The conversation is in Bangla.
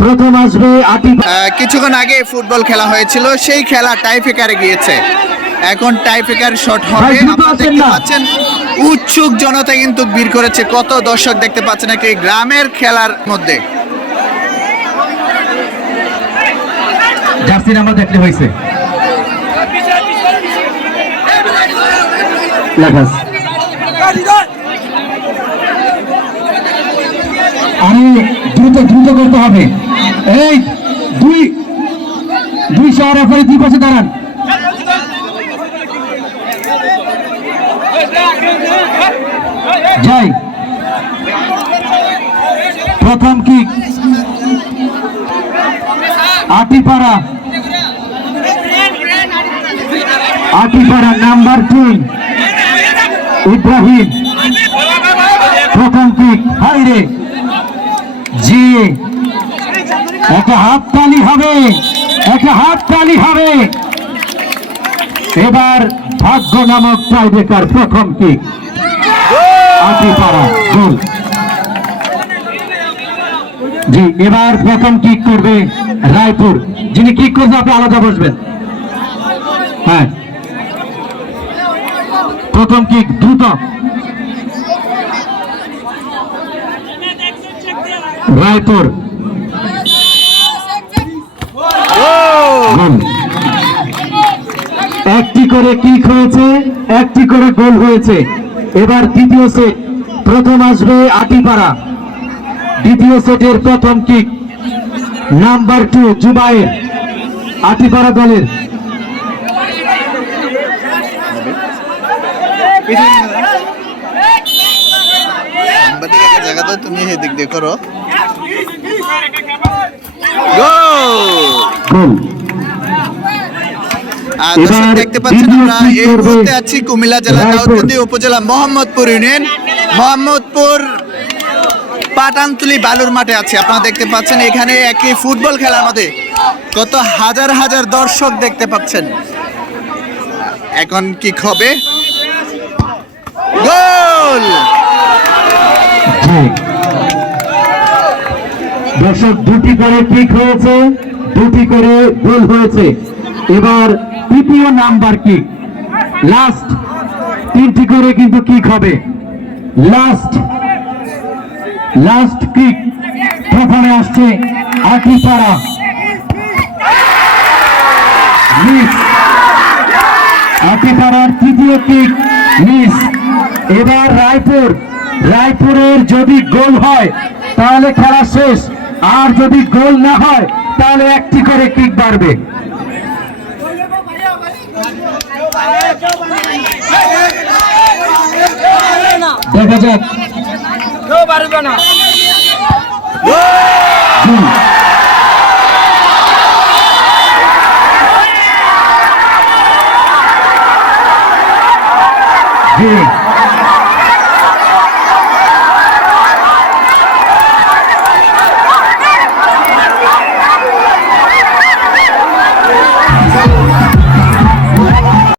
প্রথম আসবে কিছুক্ষণ আগে ফুটবল খেলা হয়েছিল সেই খেলা টাইফেকারে গিয়েছে। এখন টাইফেকার শট হবে। আপনারা দেখতে পাচ্ছেন উৎসুক জনতা কিন্তু ভিড় করেছে। কত দর্শক দেখতে পাচ্ছেন একটি গ্রামের খেলার মধ্যে। জার্সি নাম্বার দেখলে হয়েছে। আরে দ্রুত দ্রুত করতে হবে। এই, দুই দুই শহর এফআই দুই পাশে দাঁড়ান। যাই প্রথম কিক আটিপাড়া আটিপাড়া নাম্বার তিন। ইব্রাহিম। প্রথম কিক হাই রে জি। একটা হাত তালি হবে একটা হাত তালি হবে। এবার ভাগ্য নামক টাইব্রেকার প্রথম গোল। জি, এবার প্রথম কিক করবে রায়পুর। যিনি কিক করবে আপনি আলাদা বসবেন। হ্যাঁ। প্রথম কিক দ্রুত। রায়পুর। একটি করে কিক হয়েছে, একটি করে গোল হয়েছে। এবার দ্বিতীয় সেট প্রথম আসবে আটিপাড়া দ্বিতীয় সেটের প্রথম kick number two Zubair Atipara দলের। জায়গা তুমি দিয়ে করো। দর্শক দেখতে পাচ্ছেন আমরা এই মুহূর্তে আছি কুমিল্লা জেলার দাউদকান্দি উপজেলা মোহাম্মদপুর ইউনিয়ন। মোহাম্মদপুর পাটানতুলি বালুর মাঠে আছে। আপনারা দেখতে পাচ্ছেন এখানে একই ফুটবল খেলার মধ্যে কত হাজার হাজার দর্শক দেখতে পাচ্ছেন। এখন কি হবে? গোল! জি। দর্শক, দুটি করে কিক হয়েছে, দুটি করে গোল হয়েছে। এবার তৃতীয় নাম্বার কিক লাস্ট তিনটি করে কিন্তু কিক হবে। লাস্ট লাস্ট কিক প্রথমে আসছে আটিপাড়া মিস আটিপাড়ার তৃতীয় কিক মিস এবার রায়পুর, রায়পুরের যদি গোল হয়, তাহলে খেলা শেষ। আর যদি গোল না হয় তাহলে একটি করে কিক বাড়বে। দেখা যাক। না Yeah.